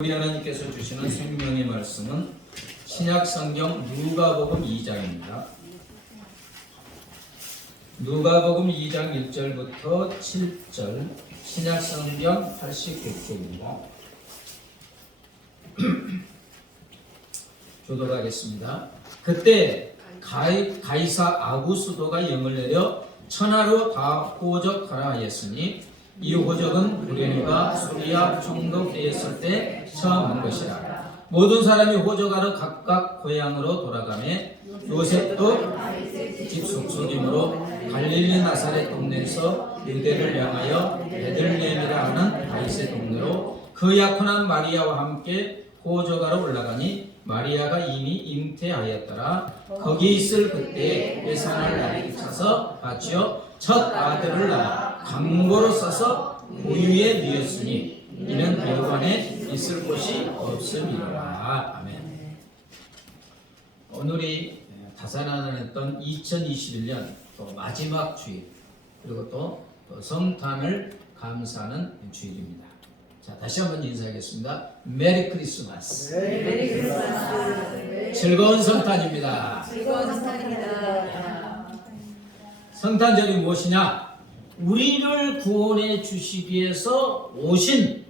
우리 하나님께서 주시는 생명의 말씀은 신약성경 누가복음 2장입니다. 누가복음 2장 1절부터 7절, 신약성경 89쪽입니다. 교독하겠습니다. 그때 가이사 아구스도가 영을 내려 천하로 다 호적하라 하였으니 이 호적은 구레네가 수리아 총독되었을 때 처음 한 것이라. 모든 사람이 호적하러 각각 고향으로 돌아가매 요셉도 집 속속임으로 갈릴리 나사렛 동네에서 유대를 향하여 베들레헴이라 하는 다윗의 동네로 그 약혼한 마리아와 함께 호적하러 올라가니 마리아가 이미 잉태하였더라. 거기 있을 그때 예산할 날이 차서 봤지요. 첫 아들을 낳아 강보로 싸서 고유에 누였으니 이는 여관에 있을 곳이 없음이로라. 아멘. 오늘이 다사나했던 2021년 또 마지막 주일, 그리고 또 성탄을 감사하는 주일입니다. 자, 다시 한번 인사하겠습니다. 메리 크리스마스. 메리 크리스마스. 즐거운 성탄입니다. 즐거운 성탄입니다. 성탄절이 무엇이냐? 우리를 구원해 주시기 위해서 오신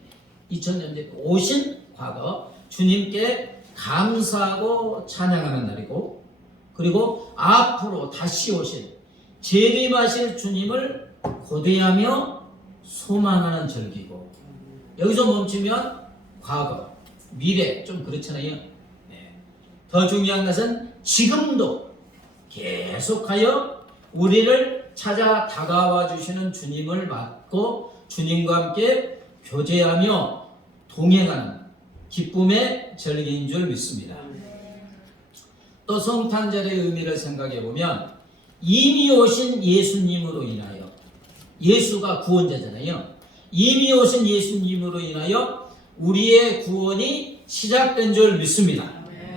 2000년 전 오신 과거 주님께 감사하고 찬양하는 날이고, 그리고 앞으로 다시 오실 재림하실 주님을 고대하며 소망하는 절기고, 여기서 멈추면 과거, 미래 좀 그렇잖아요. 더 중요한 것은 지금도 계속하여 우리를 찾아 다가와 주시는 주님을 맞고 주님과 함께 교제하며 동행하는 기쁨의 절기인 줄 믿습니다. 또 성탄절의 의미를 생각해 보면 이미 오신 예수님으로 인하여, 예수가 구원자잖아요. 이미 오신 예수님으로 인하여 우리의 구원이 시작된 줄 믿습니다.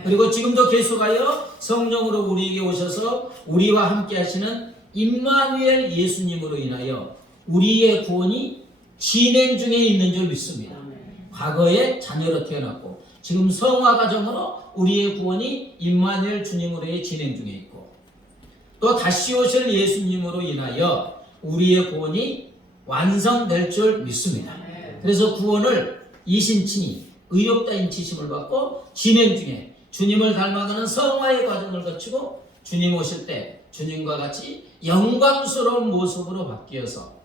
그리고 지금도 계속하여 성령으로 우리에게 오셔서 우리와 함께 하시는 임마누엘 예수님으로 인하여 우리의 구원이 진행 중에 있는 줄 믿습니다. 과거에 자녀로 태어났고 지금 성화 과정으로 우리의 구원이 임마누엘 주님으로의 진행 중에 있고, 또 다시 오실 예수님으로 인하여 우리의 구원이 완성될 줄 믿습니다. 그래서 구원을 이신친이 의롭다 인치심을 받고 진행 중에 주님을 닮아가는 성화의 과정을 거치고 주님 오실 때 주님과 같이 영광스러운 모습으로 바뀌어서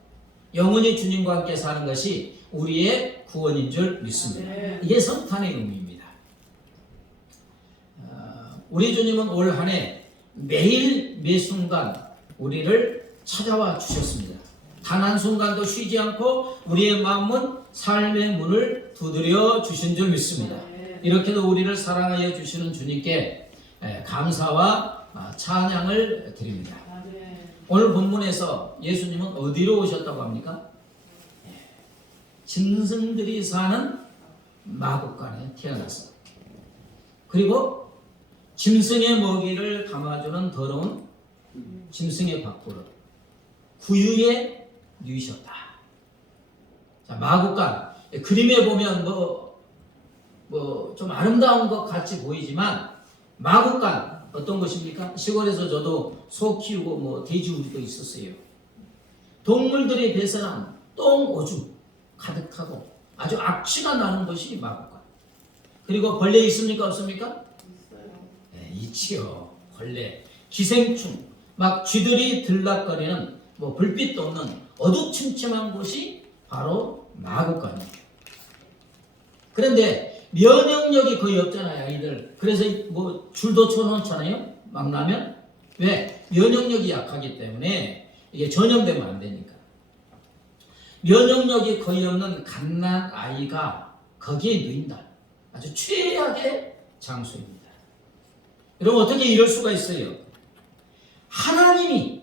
영원히 주님과 함께 사는 것이 우리의 구원인 줄 믿습니다. 이게 성탄의 의미입니다. 우리 주님은 올 한 해 매일 매 순간 우리를 찾아와 주셨습니다. 단 한순간도 쉬지 않고 우리의 마음은 삶의 문을 두드려 주신 줄 믿습니다. 이렇게도 우리를 사랑하여 주시는 주님께 감사와 찬양을 드립니다. 오늘 본문에서 예수님은 어디로 오셨다고 합니까? 짐승들이 사는 마국간에 태어나서, 그리고 짐승의 먹이를 담아주는 더러운 짐승의 밥그릇 구유에 누이셨다. 자, 마국간 그림에 보면 좀 아름다운 것 같이 보이지만 마국간 어떤 것입니까? 시골에서 저도 소 키우고 돼지우리도 있었어요. 동물들이 배설한 똥 오줌 가득하고 아주 악취가 나는 것이 마국간. 그리고 벌레 있습니까? 없습니까? 있어요. 네, 있지요. 벌레, 기생충, 막 쥐들이 들락거리는 불빛도 없는 어두침침한 곳이 바로 마국간이에요. 그런데 면역력이 거의 없잖아요, 아이들. 그래서 줄도 쳐놓잖아요, 막 나면. 왜? 면역력이 약하기 때문에 이게 전염되면 안 되니까. 면역력이 거의 없는 갓난 아이가 거기에 누인다. 아주 최악의 장소입니다. 여러분, 어떻게 이럴 수가 있어요? 하나님이,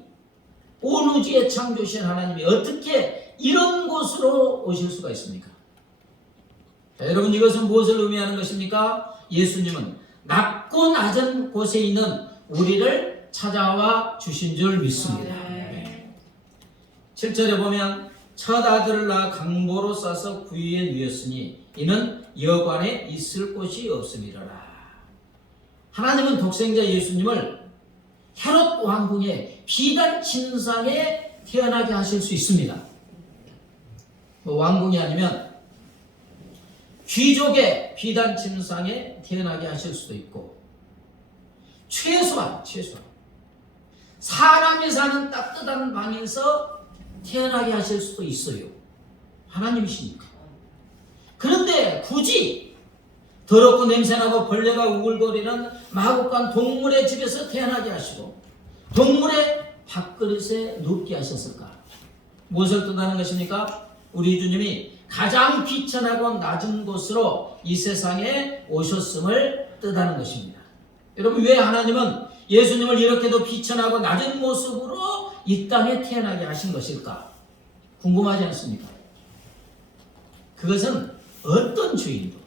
온 우주의 창조신 하나님이 어떻게 이런 곳으로 오실 수가 있습니까? 자, 여러분, 이것은 무엇을 의미하는 것입니까? 예수님은 낮고 낮은 곳에 있는 우리를 찾아와 주신 줄 믿습니다. 7절에 보면 첫 아들을 낳아 강보로 싸서 구유에 누였으니 이는 여관에 있을 곳이 없음이로라. 하나님은 독생자 예수님을 헤롯 왕궁의 비단 침상에 태어나게 하실 수 있습니다. 왕궁이 아니면 귀족의 비단 침상에 태어나게 하실 수도 있고, 최소한 사람이 사는 따뜻한 방에서 태어나게 하실 수도 있어요. 하나님이시니까. 그런데 굳이 더럽고 냄새나고 벌레가 우글거리는 마구간 동물의 집에서 태어나게 하시고 동물의 밥그릇에 눕게 하셨을까? 무엇을 뜻하는 것입니까? 우리 주님이 가장 비천하고 낮은 곳으로 이 세상에 오셨음을 뜻하는 것입니다. 여러분, 왜 하나님은 예수님을 이렇게도 비천하고 낮은 모습으로 이 땅에 태어나게 하신 것일까? 궁금하지 않습니까? 그것은 어떤 죄인도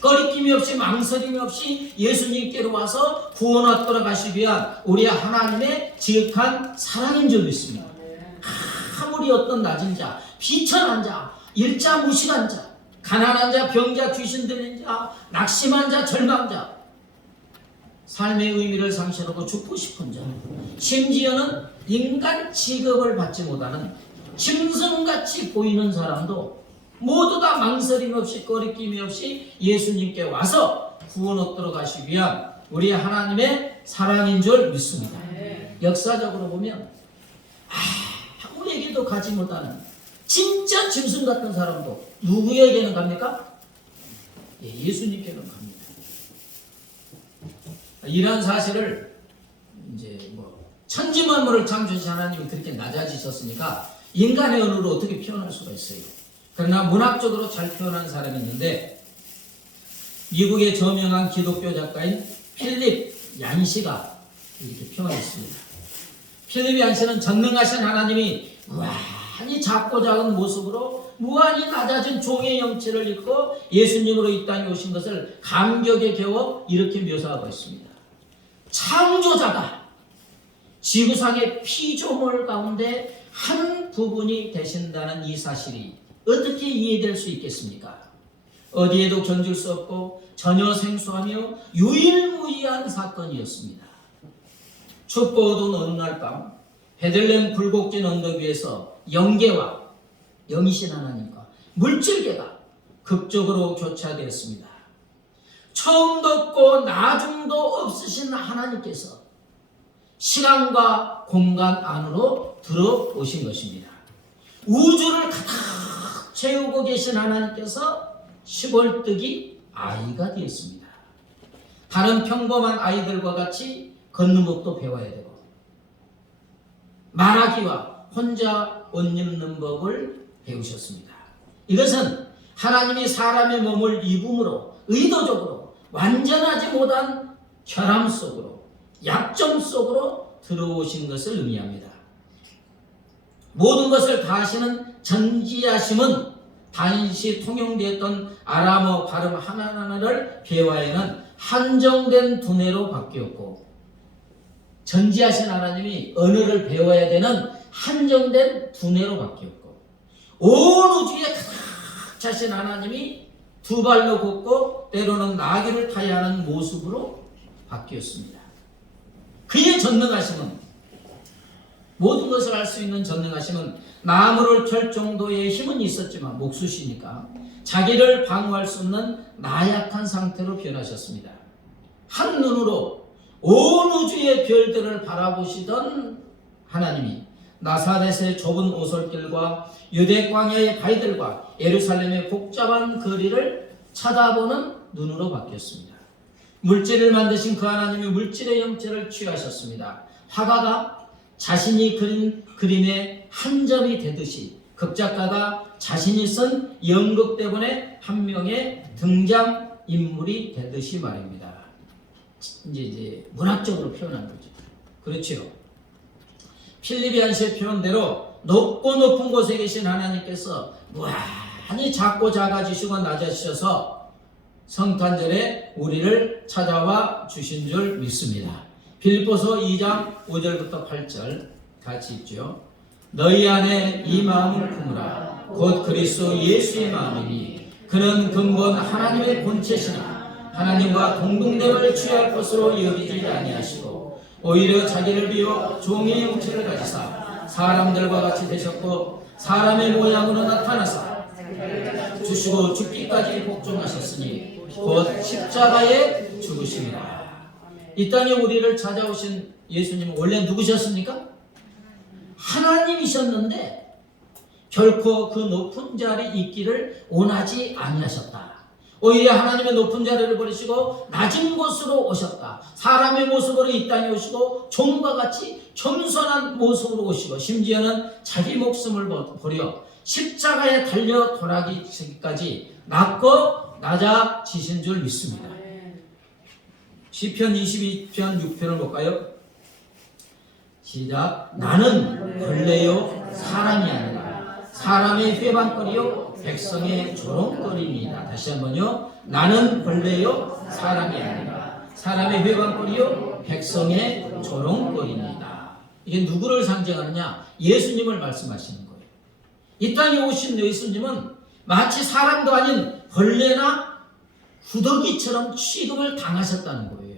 꺼리낌이 없이 망설임이 없이 예수님께로 와서 구원 얻도록 하시기 위한 우리 하나님의 지극한 사랑인 줄 믿습니다. 아무리 어떤 낮은 자, 비천한 자, 일자 무식한 자, 가난한 자, 병자, 귀신 들린 자, 낙심한 자, 절망자, 삶의 의미를 상실하고 죽고 싶은 자, 심지어는 인간 취급을 받지 못하는 짐승같이 보이는 사람도 모두 다 망설임 없이 꺼리낌이 없이 예수님께 와서 구원 얻도록 하시기 위한 우리 하나님의 사랑인 줄 믿습니다. 역사적으로 보면 아무에게도 가지 못하는 진짜 짐승 같은 사람도 누구에게는 갑니까? 예수님께는 갑니다. 이러한 사실을 이제 천지 만물을 창조하신 하나님이 그렇게 낮아지셨으니까 인간의 언어로 어떻게 표현할 수가 있어요. 그러나 문학적으로 잘 표현한 사람이 있는데, 미국의 저명한 기독교 작가인 필립 얀시가 이렇게 표현했습니다. 필립 얀시는 전능하신 하나님이 무한히 작고 작은 모습으로 무한히 낮아진 종의 형체를 입고 예수님으로 이 땅에 오신 것을 감격에 겨워 이렇게 묘사하고 있습니다. 창조자가 지구상의 피조물 가운데 한 부분이 되신다는 이 사실이 어떻게 이해될 수 있겠습니까? 어디에도 견줄 수 없고 전혀 생소하며 유일무이한 사건이었습니다. 춥고 어두운 어느 날 밤 베들레헴 굴곡진 언덕 위에서 영계와 영이신 하나님과 물질계가 극적으로 교차되었습니다. 처음도 없고 나중도 없으신 하나님께서 시간과 공간 안으로 들어오신 것입니다. 우주를 가득 채우고 계신 하나님께서 시골뜨기 아이가 되었습니다. 다른 평범한 아이들과 같이 걷는 법도 배워야 되고 말하기와 혼자 옷 입는 법을 배우셨습니다. 이것은 하나님이 사람의 몸을 입음으로 의도적으로 완전하지 못한 결함 속으로 약점 속으로 들어오신 것을 의미합니다. 모든 것을 다 하시는 전지하심은 당시 통용되었던 아람어 발음 하나하나를 배워야하는 한정된 두뇌로 바뀌었고, 전지하신 하나님이 언어를 배워야 되는 한정된 두뇌로 바뀌었고, 온 우주에 가득 차신 하나님이 두 발로 걷고 때로는 나귀를 타야 하는 모습으로 바뀌었습니다. 그의 전능하심은, 모든 것을 할 수 있는 전능하심은 나무를 켤 정도의 힘은 있었지만 목수시니까 자기를 방어할 수 없는 나약한 상태로 변하셨습니다. 한 눈으로 온 우주의 별들을 바라보시던 하나님이 나사렛의 좁은 오솔길과 유대 광야의 바위들과 예루살렘의 복잡한 거리를 쳐다보는 눈으로 바뀌었습니다. 물질을 만드신 그 하나님이 물질의 형체를 취하셨습니다. 화가가 자신이 그린 그림의 한 점이 되듯이 극작가가 자신이 쓴 연극 때문에 한 명의 등장 인물이 되듯이 말입니다. 이제 문학적으로 표현한 거죠. 그렇죠. 필립 얀시의 표현대로 높고 높은 곳에 계신 하나님께서 무한히 작고 작아지시고 낮아지셔서 성탄절에 우리를 찾아와 주신 줄 믿습니다. 빌립보서 2장 5절부터 8절 같이 읽죠. 너희 안에 이 마음을 품으라. 곧 그리스도 예수의 마음이니 그는 근본 하나님의 본체시나 하나님과 동등됨을 취할 것으로 여기지 아니하시고 오히려 자기를 비워 종의 형체를 가지사 사람들과 같이 되셨고 사람의 모양으로 나타나사 주시고 죽기까지 복종하셨으니 곧 십자가에 죽으심이라. 이 땅에 우리를 찾아오신 예수님은 원래 누구셨습니까? 하나님이셨는데 결코 그 높은 자리에 있기를 원하지 아니하셨다. 오히려 하나님의 높은 자리를 버리시고 낮은 곳으로 오셨다. 사람의 모습으로 이 땅에 오시고 종과 같이 겸손한 모습으로 오시고 심지어는 자기 목숨을 버려 십자가에 달려 돌아가기까지 낮고 낮아지신 줄 믿습니다. 시편 22편 6편을 볼까요? 시작. 나는 벌레요 사람이 아니라 사람의 회방거리요 백성의 조롱거리입니다. 다시 한번요. 나는 벌레요 사람이 아니라 사람의 회방거리요 백성의 조롱거리입니다. 이게 누구를 상징하느냐? 예수님을 말씀하시는 거예요. 이 땅에 오신 예수님은 마치 사람도 아닌 벌레나 후더기처럼 취급을 당하셨다는 거예요.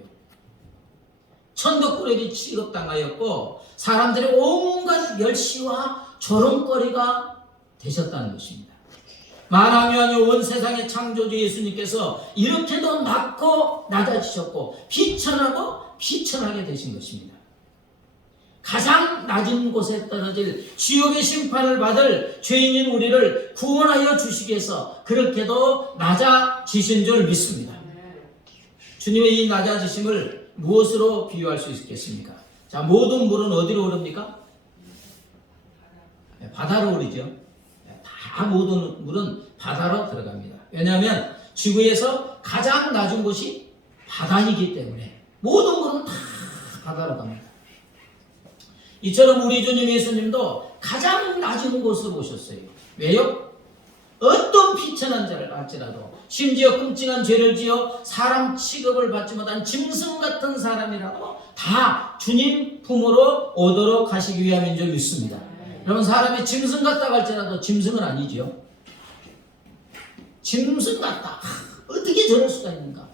천덕꾸러기 취급당하였고 사람들의 온갖 멸시와 조롱거리가 되셨다는 것입니다. 만왕의 온 세상의 창조주 예수님께서 이렇게도 낮고 낮아지셨고 비천하고 비천하게 되신 것입니다. 가장 낮은 곳에 떨어질 지옥의 심판을 받을 죄인인 우리를 구원하여 주시기 위해서 그렇게도 낮아지신 줄 믿습니다. 주님의 이 낮아지심을 무엇으로 비유할 수 있겠습니까? 자, 모든 물은 어디로 오릅니까? 바다로 오르죠. 다 모든 물은 바다로 들어갑니다. 왜냐하면 지구에서 가장 낮은 곳이 바다이기 때문에 모든 물은 다 바다로 갑니다. 이처럼 우리 주님 예수님도 가장 낮은 곳으로 오셨어요. 왜요? 어떤 비천한 자를 할지라도 심지어 끔찍한 죄를 지어 사람 취급을 받지 못한 짐승 같은 사람이라도 다 주님 품으로 오도록 하시기 위함인 줄 믿습니다. 여러분, 사람이 짐승 같다고 할지라도 짐승은 아니지요. 짐승 같다. 어떻게 저럴 수가 있는가?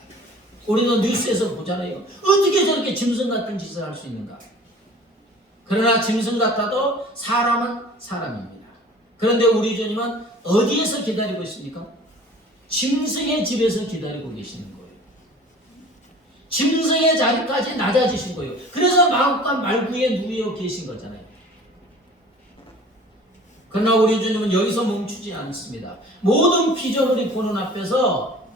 우리는 뉴스에서 보잖아요. 어떻게 저렇게 짐승 같은 짓을 할 수 있는가? 그러나 짐승 같아도 사람은 사람입니다. 그런데 우리 주님은 어디에서 기다리고 있습니까? 짐승의 집에서 기다리고 계시는 거예요. 짐승의 자리까지 낮아지신 거예요. 그래서 마음과 말구에 누워 계신 거잖아요. 그러나 우리 주님은 여기서 멈추지 않습니다. 모든 피조물이 보는 앞에서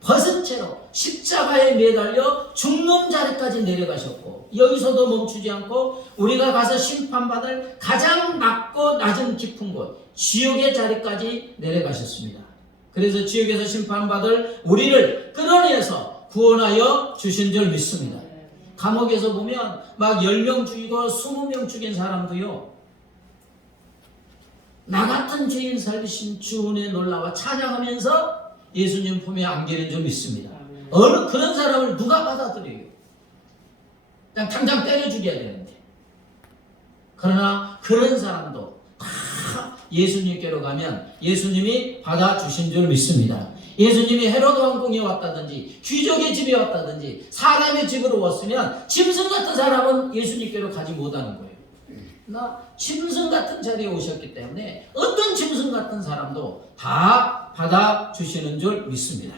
벗은 채로 십자가에 매달려 죽는 자리까지 내려가셨고 여기서도 멈추지 않고 우리가 가서 심판받을 가장 낮고 낮은 깊은 곳 지옥의 자리까지 내려가셨습니다. 그래서 지옥에서 심판받을 우리를 끌어내서 구원하여 주신 줄 믿습니다. 감옥에서 보면 막 10명 죽이고 20명 죽인 사람도요, 나 같은 죄인 살리신 주 은혜에 놀라와 찬양하면서 예수님 품에 안기는 줄 믿습니다. 어느 그런 사람을 누가 받아들여요? 그냥 당장 때려 죽여야 되는데. 그러나 그런 사람도 다 예수님께로 가면 예수님이 받아주신 줄 믿습니다. 예수님이 헤로드 왕궁에 왔다든지 귀족의 집에 왔다든지 사람의 집으로 왔으면 짐승 같은 사람은 예수님께로 가지 못하는 거예요. 나 짐승 같은 자리에 오셨기 때문에 어떤 짐승 같은 사람도 다 받아주시는 줄 믿습니다.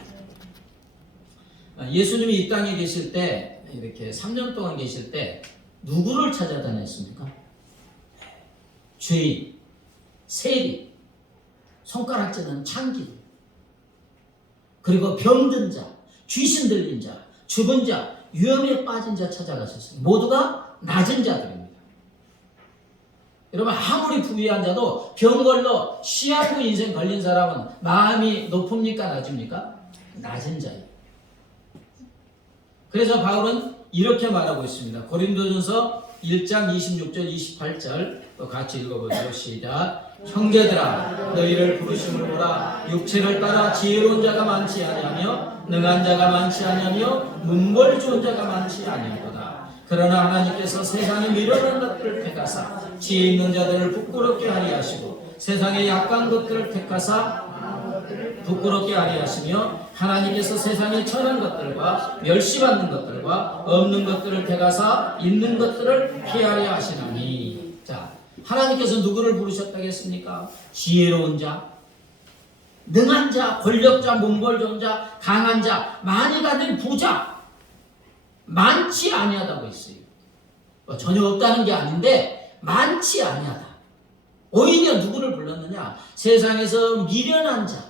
예수님이 이 땅에 계실 때, 이렇게 3년 동안 계실 때 누구를 찾아다녔습니까? 죄인, 세리, 손가락질하는 창기, 그리고 병든 자, 귀신 들린 자, 죽은 자, 위험에 빠진 자 찾아가셨어요. 모두가 낮은 자들입니다. 여러분, 아무리 부유한 자도 병걸로 시아프 인생 걸린 사람은 마음이 높습니까? 낮습니까? 낮은 자예요. 그래서 바울은 이렇게 말하고 있습니다. 고린도전서 1장 26절 28절 또 같이 읽어보세요. 시작. 형제들아, 너희를 부르심을 보라. 육체를 따라 지혜로운 자가 많지 아니하며 능한 자가 많지 아니하며 문벌 좋은 자가 많지 아니하도다. 그러나 하나님께서 세상에 미련한 것들을 택하사 지혜 있는 자들을 부끄럽게 하리 하시고 세상의 약한 것들을 택하사 부끄럽게 하리 하시며 하나님께서 세상의 천한 것들과 멸시받는 것들과 없는 것들을 택하사 있는 것들을 피하려 하시나니. 자, 하나님께서 누구를 부르셨다겠습니까? 지혜로운 자, 능한 자, 권력자, 몽골 자, 강한 자, 많이 가진 부자, 많지 아니하다고 했어요. 전혀 없다는 게 아닌데 많지 아니하다. 오히려 누구를 불렀느냐? 세상에서 미련한 자,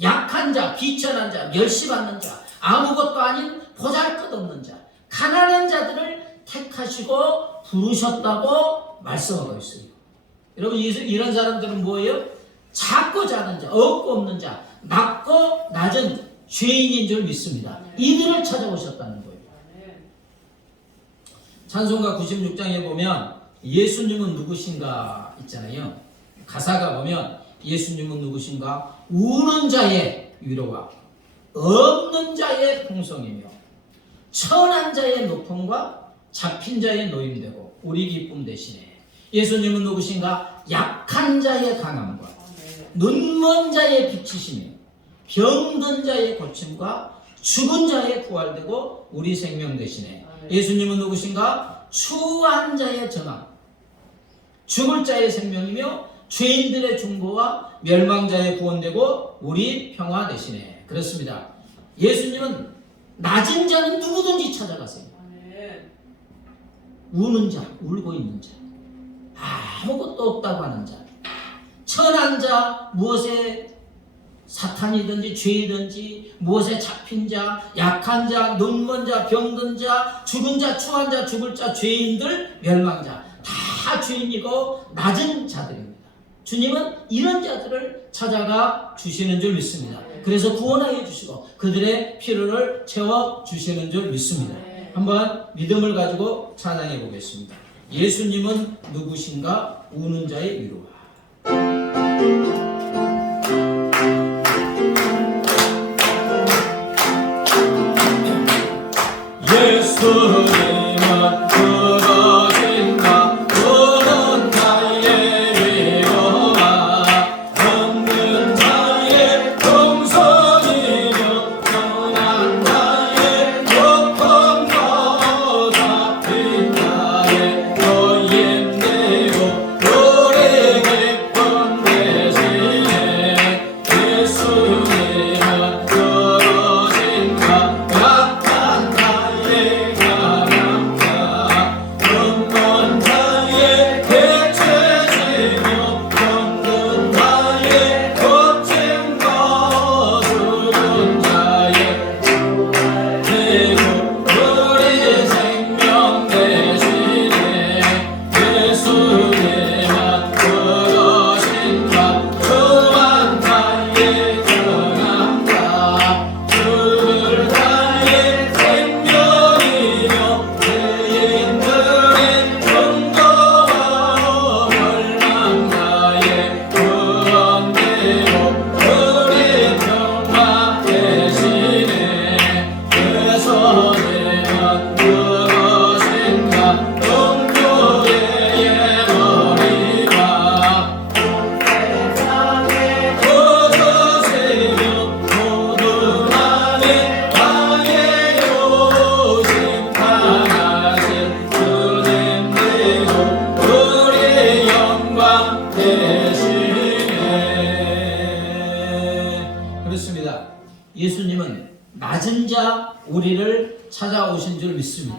약한 자, 비천한 자, 멸시받는 자, 아무것도 아닌 보잘것없는 자, 가난한 자들을 택하시고 부르셨다고 말씀하고 있어요. 여러분, 이런 사람들은 뭐예요? 작고 작은 자, 없고 없는 자, 낮고 낮은 죄인인 줄 믿습니다. 이들을 찾아오셨다는 거예요. 찬송가 96장에 보면 예수님은 누구신가 있잖아요. 가사가 보면 예수님은 누구신가? 우는 자의 위로와 없는 자의 풍성이며 천한 자의 높음과 잡힌 자의 노임되고 우리 기쁨 대신에. 예수님은 누구신가? 약한 자의 강함과 눈먼 자의 빛이시며 병든 자의 고침과 죽은 자의 부활되고 우리 생명 대신에. 예수님은 누구신가? 추한 자의 정함, 죽을 자의 생명이며 죄인들의 중보와 멸망자의 구원되고 우리 평화 대신에. 그렇습니다. 예수님은 낮은 자는 누구든지 찾아가세요. 우는 자, 울고 있는 자, 아무것도 없다고 하는 자, 천한 자, 무엇에 사탄이든지 죄이든지 무엇에 잡힌 자, 약한 자, 눈먼 자, 병든 자, 죽은 자, 추한 자, 죽을 자, 죄인들, 멸망자, 다 죄인이고 낮은 자들입니다. 주님은 이런 자들을 찾아가 주시는 줄 믿습니다. 그래서 구원하여 주시고 그들의 필요를 채워 주시는 줄 믿습니다. 한번 믿음을 가지고 찬양해 보겠습니다. 예수님은 누구신가? 우는 자의 위로와. 예수님은 그러신가? 우는 자의 위로와 없는 자의 동선이며 천한 자의 고통과 잡힌 자의 노임되고 우리 기쁨 대신에. 예수님은 그러신가? 약한 자의 강함과 눈먼 자의 대체시며 병든 자의 고침과 죽은 자의 부활되고 우리 생명 대신에. 예수님은 그러신가? 추한 자의 정함과 죽을 자의 생명이며 죄인들의 중보와 멸망자의 구원되고 우리 평화 대신에. 예수님은 그러신가? 동교의 머리와 고저세요 모든 안에 나의 요식하신 주님 되고 우리 영광 대신에. 그렇습니다. 예수님은 낮은 자 우리를 찾아오신 줄 믿습니다.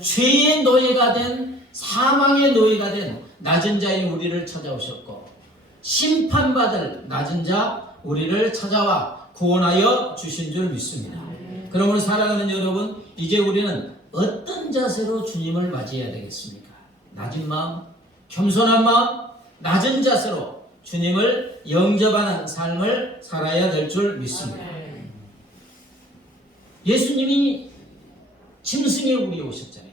죄의 노예가 된, 사망의 노예가 된 낮은 자인 우리를 찾아오셨고 심판받을 낮은 자 우리를 찾아와 구원하여 주신 줄 믿습니다. 그러므로 사랑하는 여러분, 이제 우리는 어떤 자세로 주님을 맞이해야 되겠습니까? 낮은 마음, 겸손한 마음, 낮은 자세로 주님을 영접하는 삶을 살아야 될 줄 믿습니다. 예수님이 짐승의 우리에 오셨잖아요.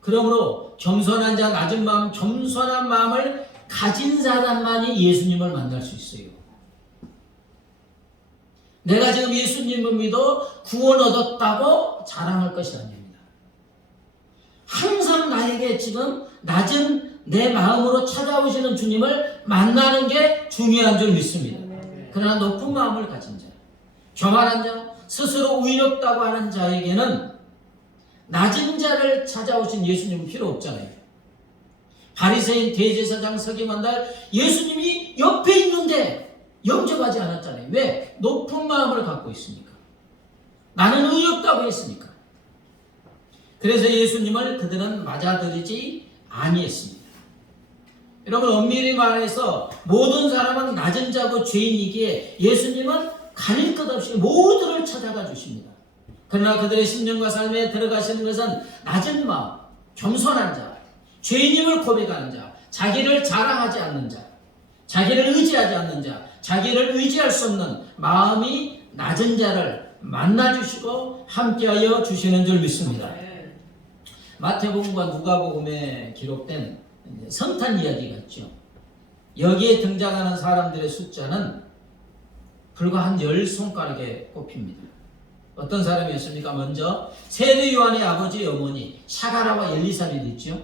그러므로 겸손한 자, 낮은 마음, 겸손한 마음을 가진 사람만이 예수님을 만날 수 있어요. 내가 지금 예수님을 믿어 구원 얻었다고 자랑할 것이 아닙니다. 항상 나에게 지금 낮은 내 마음으로 찾아오시는 주님을 만나는 게 중요한 줄 믿습니다. 그러나 높은 마음을 가진 자, 교만한 자, 스스로 의롭다고 하는 자에게는 낮은 자를 찾아오신 예수님은 필요 없잖아요. 바리새인 대제사장 서기관들 예수님이 옆에 있는데 영접하지 않았잖아요. 왜? 높은 마음을 갖고 있으니까. 나는 의롭다고 했으니까. 그래서 예수님을 그들은 맞아들이지 아니했습니다. 여러분, 엄밀히 말해서 모든 사람은 낮은 자고 죄인이기에 예수님은 가릴 것 없이 모두를 찾아가 주십니다. 그러나 그들의 심령과 삶에 들어가시는 것은 낮은 마음, 겸손한 자, 죄인임을 고백하는 자, 자기를 자랑하지 않는 자, 자기를 의지하지 않는 자, 자기를 의지할 수 없는 마음이 낮은 자를 만나주시고 함께하여 주시는 줄 믿습니다. 마태복음과 누가복음에 기록된 성탄 이야기가 있죠. 여기에 등장하는 사람들의 숫자는 불과 한 10손가락에 꼽힙니다. 어떤 사람이었습니까? 먼저 세례 요한의 아버지 어머니 샤가라와 엘리사벳 있죠.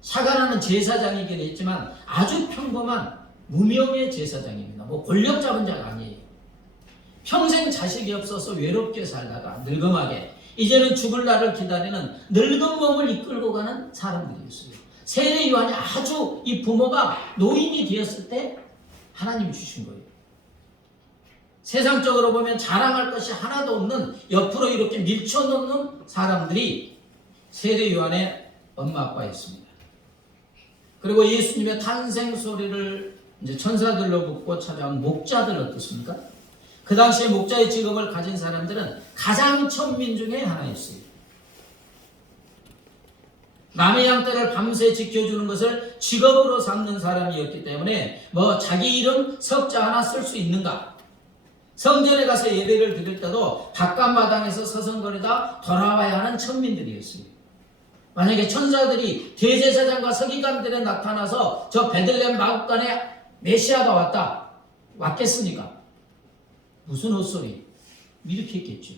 샤가라는 제사장이긴 했지만 아주 평범한 무명의 제사장입니다. 뭐 권력 잡은 자가 아니에요. 평생 자식이 없어서 외롭게 살다가 늙음하게 이제는 죽을 날을 기다리는 늙은 몸을 이끌고 가는 사람들이었어요. 세례 요한이 아주 이 부모가 노인이 되었을 때 하나님이 주신 거예요. 세상적으로 보면 자랑할 것이 하나도 없는 옆으로 이렇게 밀쳐놓는 사람들이 세례 요한의 엄마 아빠였습니다. 그리고 예수님의 탄생 소리를 이제 천사들로 듣고 찾아온 목자들 어떻습니까? 그 당시에 목자의 직업을 가진 사람들은 가장 천민 중에 하나였어요. 남의 양떼를 밤새 지켜주는 것을 직업으로 삼는 사람이었기 때문에 뭐 자기 이름 석자 하나 쓸 수 있는가? 성전에 가서 예배를 드릴 때도 바깥마당에서 서성거리다 돌아와야 하는 천민들이었어요. 만약에 천사들이 대제사장과 서기관들에 나타나서 저 베들레헴 마국간에 메시아가 왔겠습니까? 무슨 헛소리? 이렇게 했겠죠.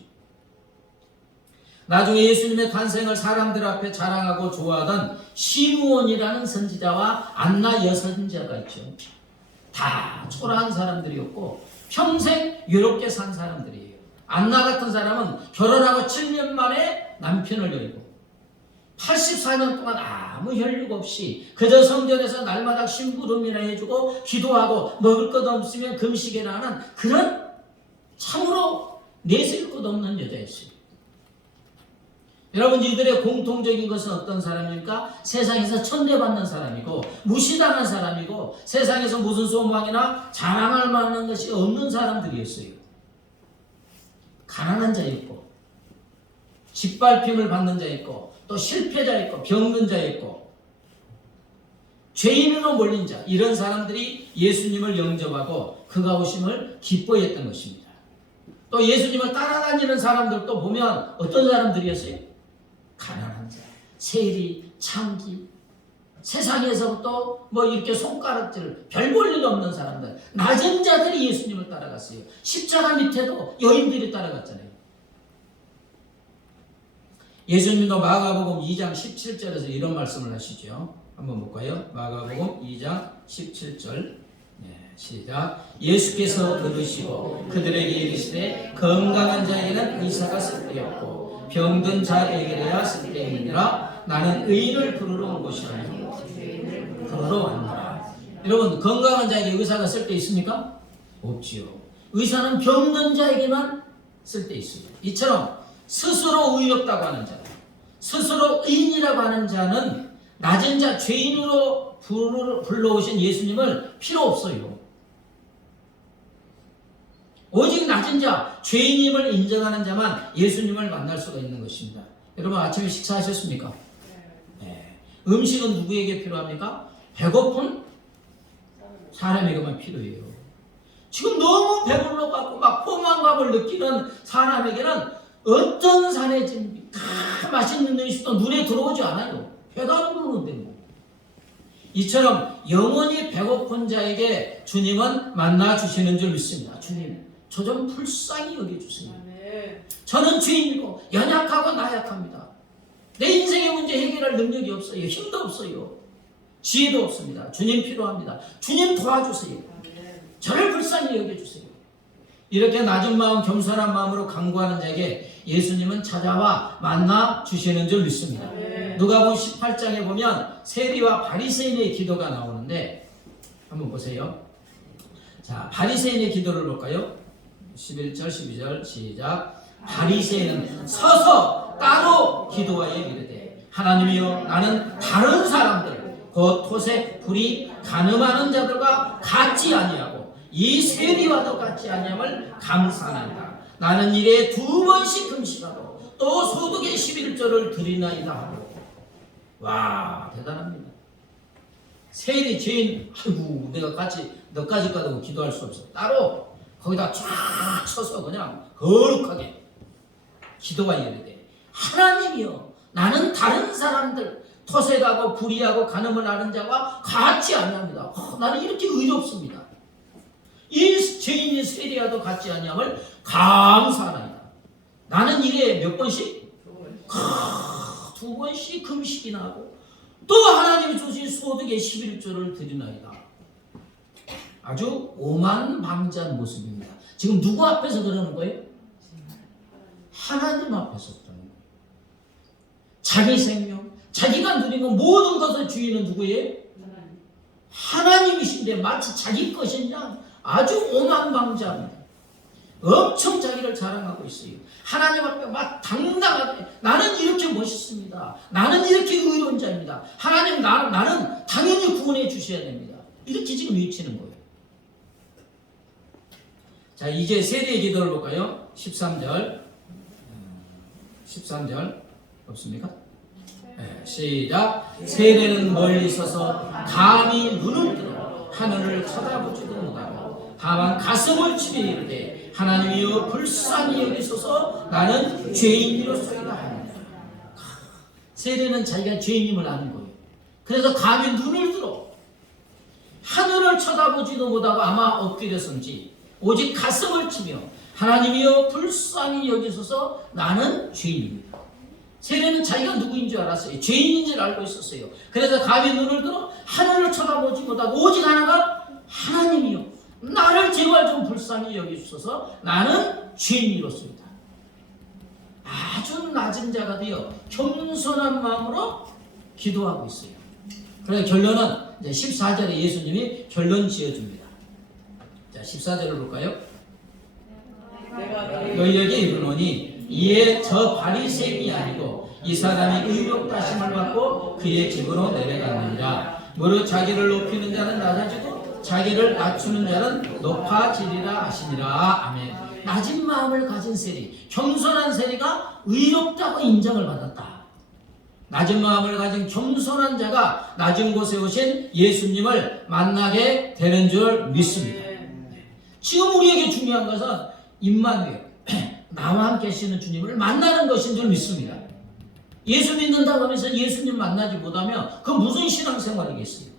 나중에 예수님의 탄생을 사람들 앞에 자랑하고 좋아하던 시므온이라는 선지자와 안나 여선지자가 있죠. 다 초라한 사람들이었고 평생 외롭게 산 사람들이에요. 안나 같은 사람은 결혼하고 7년 만에 남편을 여의고 84년 동안 아무 혈육 없이 그저 성전에서 날마다 심부름이나 해주고 기도하고 먹을 것 없으면 금식이나 하는 그런 참으로 내세울 것 없는 여자였어요. 여러분, 이들의 공통적인 것은 어떤 사람입니까? 세상에서 천대받는 사람이고 무시당한 사람이고 세상에서 무슨 소망이나 자랑할 만한 것이 없는 사람들이었어요. 가난한 자였고 짓밟힘을 받는 자였고 또 실패자였고 병든 자였고 죄인으로 몰린 자, 이런 사람들이 예수님을 영접하고 그가 오심을 기뻐했던 것입니다. 또 예수님을 따라다니는 사람들도 보면 어떤 사람들이었어요? 가난한 자, 세리, 창기, 세상에서부터 뭐 이렇게 손가락질, 별 볼 일 없는 사람들, 낮은 자들이 예수님을 따라갔어요. 십자가 밑에도 여인들이 따라갔잖아요. 예수님도 마가복음 2장 17절에서 이런 말씀을 하시죠. 한번 볼까요? 마가복음 2장 17절. 시작. 예수께서 들으시고 그들에게 이르시되 건강한 자에게는 의사가 쓸데없고 병든 자에게야 쓸데있느니라. 나는 의인을 부르러 온 것이 아니고 부르러 왔노라. 여러분, 건강한 자에게 의사가 쓸데 있습니까? 없지요. 의사는 병든 자에게만 쓸데 있어요. 이처럼 스스로 의롭다고 하는 자, 스스로 의인이라고 하는 자는 낮은 자, 죄인으로 불러오신 예수님을 필요 없어요. 오직 낮은 자, 죄인임을 인정하는 자만 예수님을 만날 수가 있는 것입니다. 여러분, 아침에 식사하셨습니까? 네. 음식은 누구에게 필요합니까? 배고픈 사람에게만 필요해요. 지금 너무 배불러갖고 막 포만감을 느끼는 사람에게는 어떤 산에 지금 다 맛있는 음식도 눈에 들어오지 않아요. 배가 안 부르는데 뭐. 이처럼 영원히 배고픈 자에게 주님은 만나 주시는 줄 믿습니다. 주님, 저 좀 불쌍히 여겨주세요. 저는 죄인이고 연약하고 나약합니다. 내 인생의 문제 해결할 능력이 없어요. 힘도 없어요. 지혜도 없습니다. 주님 필요합니다. 주님 도와주세요. 저를 불쌍히 여겨주세요. 이렇게 낮은 마음 겸손한 마음으로 간구하는 자에게 예수님은 찾아와 만나 주시는 줄 믿습니다. 누가복음 18장에 보면 세리와 바리새인의 기도가 나오는데 한번 보세요. 자, 바리새인의 기도를 볼까요? 11절 12절 시작. 바리새인은 서서 따로 기도하여 이르되 하나님이여 나는 다른 사람들 곧 토색 불이 가늠하는 자들과 같지 아니하고 이 세리와도 같지 아니함을 감사하나이다. 나는 일에 2번씩 금식하고 또 소득의 11조를 드리나이다 하고. 와, 대단합니다. 세리 죄인, 아이고 내가 너까지 가도 기도할 수 없어. 따로 거기다 쫙 쳐서 그냥 거룩하게 기도가 이르되 하나님이여 나는 다른 사람들 토색하고 불의하고 간음을 하는 자와 같지 아니합니다. 나는 이렇게 의롭습니다. 이 죄인이 세리와도 같지 아니함을 감사하나이다. 나는 일에 몇 번씩? 2번씩 금식이나 하고 또 하나님이 주신 소득의 11조를 드리나이다. 아주 오만방자한 모습입니다. 지금 누구 앞에서 그러는 거예요? 하나님 앞에서 그러는 거예요. 자기 생명, 자기가 누리는 모든 것의 주인은 누구예요? 하나님이신데 마치 자기 것이냐? 아주 오만방자합니다. 엄청 자기를 자랑하고 있어요. 하나님 앞에 막 당당하게 나는 이렇게 멋있습니다. 나는 이렇게 의로운 자입니다. 하나님 나는 당연히 구원해 주셔야 됩니다. 이렇게 지금 외치는 거예요. 자, 이제 세리의 기도를 볼까요? 13절 없습니까? 네, 시작. 세리는 멀리 서서 감히 눈을 들어 하늘을 쳐다보지도 못하고 다만 가슴을 치며 이르되 하나님이여 불쌍히 여기소서 나는 죄인이로소이다 하느니라. 세리는 자기가 죄인임을 아는 거예요. 그래서 감히 눈을 들어 하늘을 쳐다보지도 못하고 아마 엎드렸은지 오직 가슴을 치며 하나님이여 불쌍히 여기소서 나는 죄인입니다. 세리는 자기가 누구인 줄 알았어요. 죄인인 줄 알고 있었어요. 그래서 감히 눈을 들어 하늘을 쳐다보지 못하고 오직 하나가 하나님이여 나를 제발 좀 불쌍히 여기소서 나는 죄인이로소이다. 아주 낮은 자가 되어 겸손한 마음으로 기도하고 있어요. 그래서 결론은 이제 14절에 예수님이 결론 지어줍니다. 자, 14절을 볼까요? 너희에게 이르노니 이에 저 바리새인이 아니고 이 사람이 의롭다심을 받고 그의 집으로 내려갔느니라. 무릇 자기를 높이는 자는 낮아지고 자기를 낮추는 자는 높아지리라 하시니라. 아멘. 낮은 마음을 가진 세리, 겸손한 세리가 의롭다고 인정을 받았다. 낮은 마음을 가진 겸손한 자가 낮은 곳에 오신 예수님을 만나게 되는 줄 믿습니다. 지금 우리에게 중요한 것은 임마누엘, 나와 함께 하시는 주님을 만나는 것인 줄 믿습니다. 예수 믿는다고 하면서 예수님 만나지 못하면 그 무슨 신앙생활이겠어요?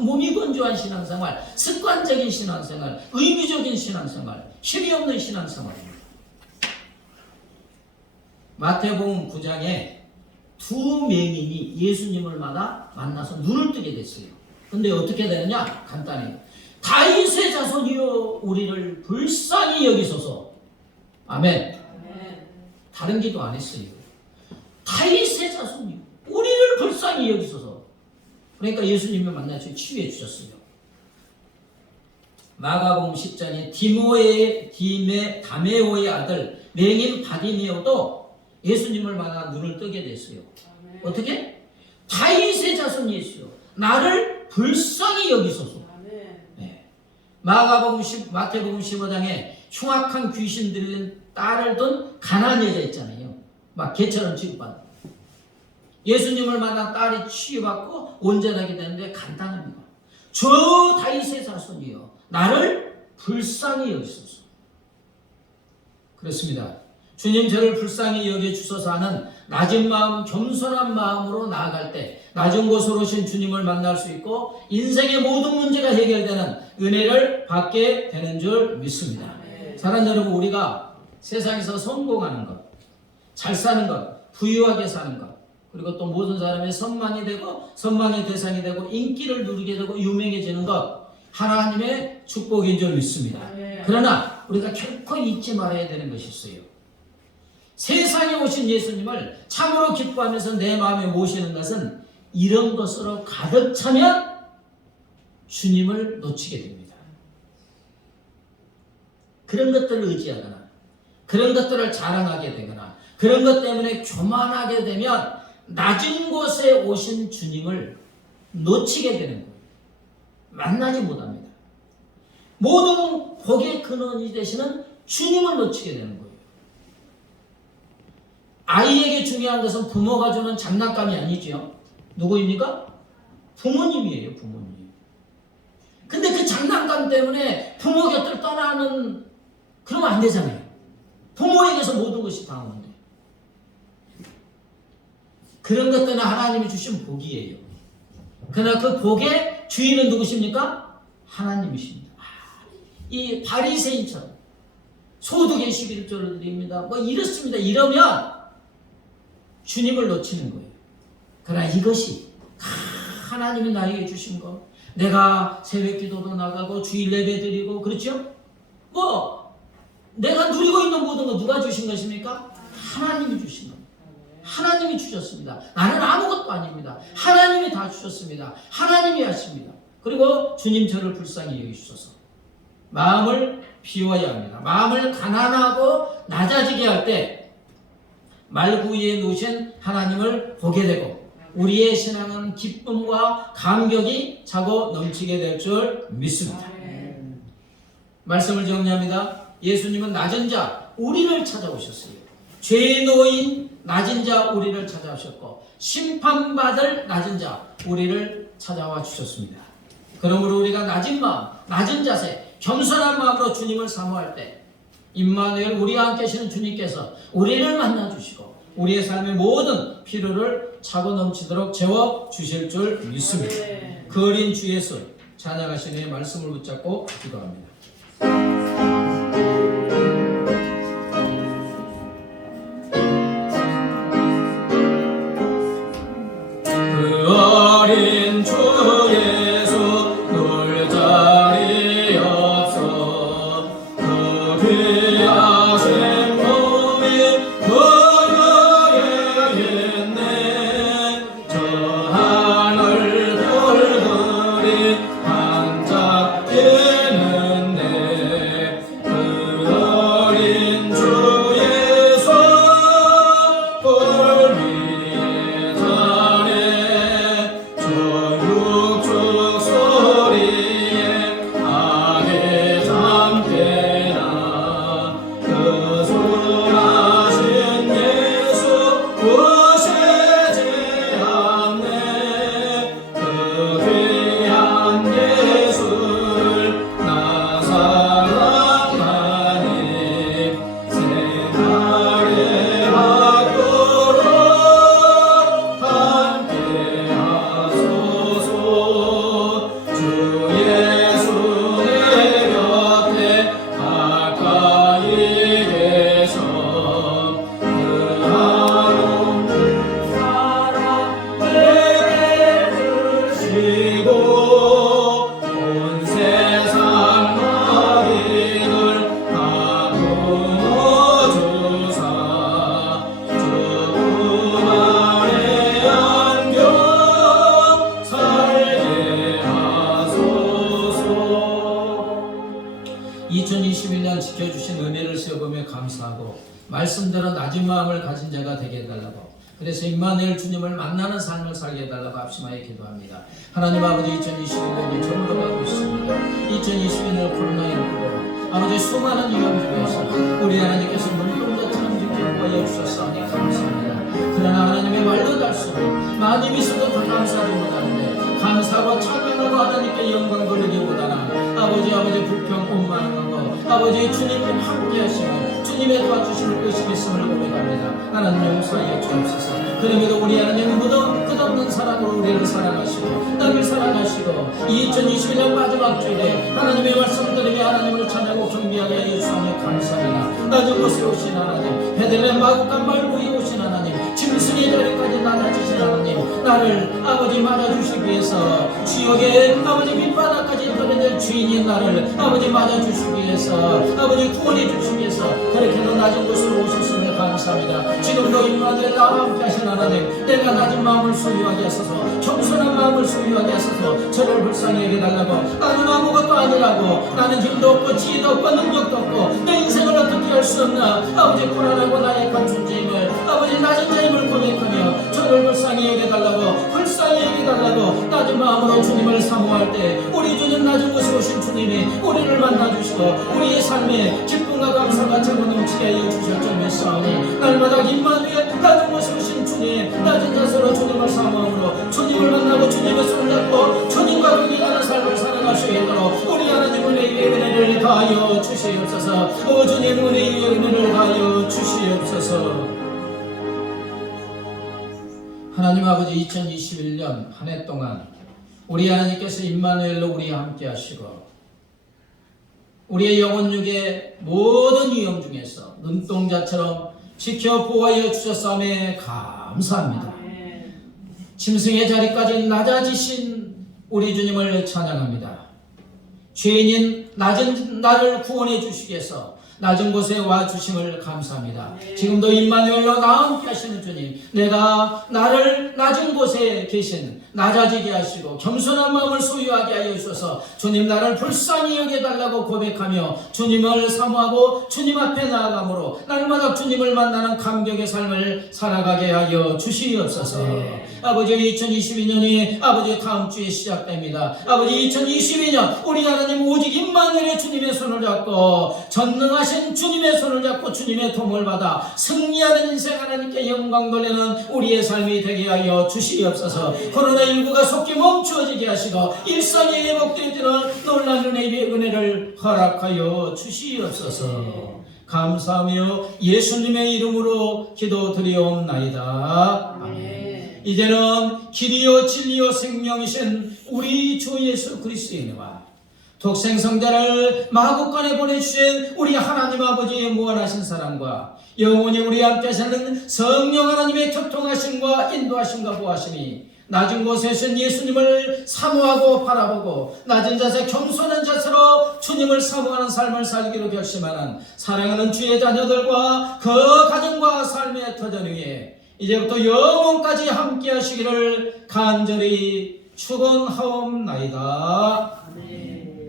몸이 건조한 신앙생활, 습관적인 신앙생활, 의무적인 신앙생활, 힘이 없는 신앙생활입니다. 마태복음 9장에 두 맹인이 예수님을 만나서 눈을 뜨게 됐어요. 근데 어떻게 되느냐? 간단해요. 다윗의 자손이여 우리를 불쌍히 여기소서. 아멘. 다른 기도 안 했어요. 다윗의 자손이여 우리를 불쌍히 여기소서. 그러니까 예수님을 만나서 치유해 주셨어요. 마가복음 10장에 다메오의 아들 맹인 바디메오도 예수님을 만나 눈을 뜨게 됐어요. 어떻게? 다윗의 자손 예수여 나를 불쌍히 여기소서. 네. 마태복음 15장에 흉악한 귀신 들린 딸을 둔 가난한 여자 있잖아요. 막 개처럼 취급받는. 예수님을 만난 딸이 치유받고 온전하게 되는데 간단합니다. 저 다윗의 자손이여 나를 불쌍히 여기소서. 그렇습니다. 주님 저를 불쌍히 여겨주소서 하는 낮은 마음, 겸손한 마음으로 나아갈 때 낮은 곳으로 오신 주님을 만날 수 있고 인생의 모든 문제가 해결되는 은혜를 받게 되는 줄 믿습니다. 사랑하는 여러분, 우리가 세상에서 성공하는 것, 잘 사는 것, 부유하게 사는 것, 그리고 또 모든 사람의 선망이 되고 선망의 대상이 되고 인기를 누리게 되고 유명해지는 것, 하나님의 축복인 줄 믿습니다. 그러나 우리가 결코 잊지 말아야 되는 것이 있어요. 세상에 오신 예수님을 참으로 기뻐하면서 내 마음에 모시는 것은 이런 것으로 가득 차면 주님을 놓치게 됩니다. 그런 것들을 의지하거나 그런 것들을 자랑하게 되거나 그런 것 때문에 교만하게 되면 낮은 곳에 오신 주님을 놓치게 되는 거예요. 만나지 못합니다. 모든 복의 근원이 되시는 주님을 놓치게 되는 거예요. 아이에게 중요한 것은 부모가 주는 장난감이 아니죠. 누구입니까? 부모님이에요. 부모님. 근데 그 장난감 때문에 부모 곁을 떠나는, 그러면 안 되잖아요. 부모에게서 모든 것이 다 오는데. 그런 것들은 하나님이 주신 복이에요. 그러나 그 복의 주인은 누구십니까? 하나님이십니다. 이 바리새인처럼 소득의 11조를 드립니다. 뭐 이렇습니다. 이러면 주님을 놓치는 거예요. 그러나 이것이 하나님이 나에게 주신 거, 내가 새벽 기도도 나가고 주일 예배 드리고, 그렇죠? 뭐 내가 누리고 있는 모든 거 누가 주신 것입니까? 하나님이 주신 겁니다. 하나님이 주셨습니다. 나는 아무것도 아닙니다. 하나님이 다 주셨습니다. 하나님이 하십니다. 그리고 주님 저를 불쌍히 여기주소서. 마음을 비워야 합니다. 마음을 가난하고 낮아지게 할 때 말 위에 놓으신 하나님을 보게 되고 우리의 신앙은 기쁨과 감격이 차고 넘치게 될 줄 믿습니다. 말씀을 정리합니다. 예수님은 낮은 자 우리를 찾아오셨어요. 죄의 노인 낮은 자 우리를 찾아오셨고 심판받을 낮은 자 우리를 찾아와 주셨습니다. 그러므로 우리가 낮은 마음, 낮은 자세, 겸손한 마음으로 주님을 사모할 때 임마누엘 우리와 함께 계시는 주님께서 우리를 만나주시고 우리의 삶의 모든 필요를 차고 넘치도록 채워주실 줄 믿습니다. 그 어린 주 예수 찬양하신 후에 말씀을 붙잡고 기도합니다. 그 어린 주 예수 놀 자리 없어 그 귀하신 몸이 그녀에 있네 저 하늘 별들이 반짝이는데 그 어린 주 예수 볼 위에 자네 저 육축 소리에 악에 잠깨나 그 순하신 예수 오시지 않네 그 귀한 예수를 나 사랑하니 생활에 받도록 함께 하소서. 주 예수 내 곁에 가까이 계셔 그 한없는 사랑 내게 주시고 온 세상 마귀들 다 품어주사 주만의 안경 살게 하소서. 2021년 지켜주신 은혜를 세어보며 감사하고 말씀대로 낮은 마음을 가진 자가 되게 해달라고, 그래서 임마누엘 주님을 만나는 삶을 살게 해달라고 합심하여 기도합니다. 하나님 아버지, 2021년이 저물어가고 있습니다. 2021년 코로나19로 아버지 수많은 위험 중에서 우리 하나님께서 눈동자처럼 지켜보여 주셨사오니 감사합니다. 그러나 하나님의 말로 달수록 많이 있어도 더 감사하지 못하는데 감사하고 찬양하고 하나님께 영광 돌리기보다는 아버지 불평 원망하고 아버지 주님이 함께 하시고 주님의 도와주심을 의식이 있음을 고백합니다. 하나님 용서하여 주옵소서. 그럼에도 우리 하나님은 끝없는 사랑으로 우리를 사랑하시고 나를 사랑하시고 2021년 마지막 주일에 하나님의 말씀 들으며 하나님을 찬양하고 경배하게 하여 주시니 감사합니다. 낮은 곳에 오신 하나님, 베들레헴 마구간 말고에 오신 하나님, 짐승의 자리까지 낮아지신 하나님, 나를 아버지 맞아주시기 위해서 지옥의 아버지 밑바닥까지 떨어질 주인인 나를 아버지 맞아주시기 위해서 아버지 구원해 주시기 위해서 그렇게도 낮은 곳으로 오셨음을 감사합니다. 지금도 임마누엘 나와 함께 하신 하나님, 내가 낮은 마음을 소유하게 하소서, 겸손한 마음을 소유하게 하소서. 저를 불쌍히 여겨달라고. 나는 아무것도 아니라고, 나는 힘도 없고 지혜도 없고 능력도 없고 내 인생을 어떻게 할 수 없나 아버지, 고난하고 나약한 존재임을 아버지 낮은 자임을 고백하며 저를 불쌍히 여겨달라고, 불쌍히 여겨달라고 낮은 마음으로 주님을 사모할 때 우리 주님 낮은 곳에 오신 주님이 우리를 만나주시고 우리의 삶에 기쁨과 감사가 차고 넘치게 하여 주실 줄 믿사오니, 날마다 임마누엘 낮은 곳에 오신 주님, 낮은 자세로 주님을 사모함으로 주님을 만나고 주님의 손을 잡고 주님과 동행하는 삶을 살아갈 수 있도록 우리 하나님 은혜의 은혜를 가하여 주시옵소서. 오 주님, 은혜의 은혜를 가하여 주시옵소서. 하나님 아버지, 2021년 한 해 동안 우리 하나님께서 임마누엘로 우리와 함께 하시고 우리의 영혼육의 모든 위험 중에서 눈동자처럼 지켜 보호하여 주셨사오매 감사합니다. 짐승의 자리까지 낮아지신 우리 주님을 찬양합니다. 죄인인 낮은 나를 구원해 주시기 위해서 낮은 곳에 와 주심을 감사합니다. 지금도 임마누엘로 나와 함께 하시는 주님, 내가 나를 낮은 곳에 계신 낮아지게 하시고 겸손한 마음을 소유하게 하여 주셔서 주님, 나를 불쌍히 여겨달라고 고백하며 주님을 사모하고 주님 앞에 나아감으로 날마다 주님을 만나는 감격의 삶을 살아가게 하여 주시옵소서. 아버지, 2022년이 아버지 다음 주에 시작됩니다. 아버지, 2022년 우리 하나님 오직 임마누엘의 주님의 손을 잡고 전능하신 주님의 손을 잡고 주님의 도움을 받아 승리하는 인생, 하나님께 영광 돌리는 우리의 삶이 되게 하여 주시옵소서. 코로나19가 속히 멈추어지게 하시고 일상이 회복되어지는 놀라운 은혜를 허락하여 주시옵소서. 감사하며 예수님의 이름으로 기도드리옵나이다. 아멘. 이제는 길이요 진리요 생명이신 우리 주 예수 그리스도의 은혜와 독생성자를 마구간에 보내주신 우리 하나님 아버지의 무한하신 사랑과 영원히 우리 함께 사는 성령 하나님의 교통하심과 인도하심과 보하심이 낮은 곳에 계신 예수님을 사모하고 바라보고 낮은 자세 겸손한 자세로 주님을 사모하는 삶을 살기로 결심하는 사랑하는 주의 자녀들과 그 가정과 삶의 터전 위에 이제부터 영원까지 함께 하시기를 간절히 축원하옵나이다. 아멘.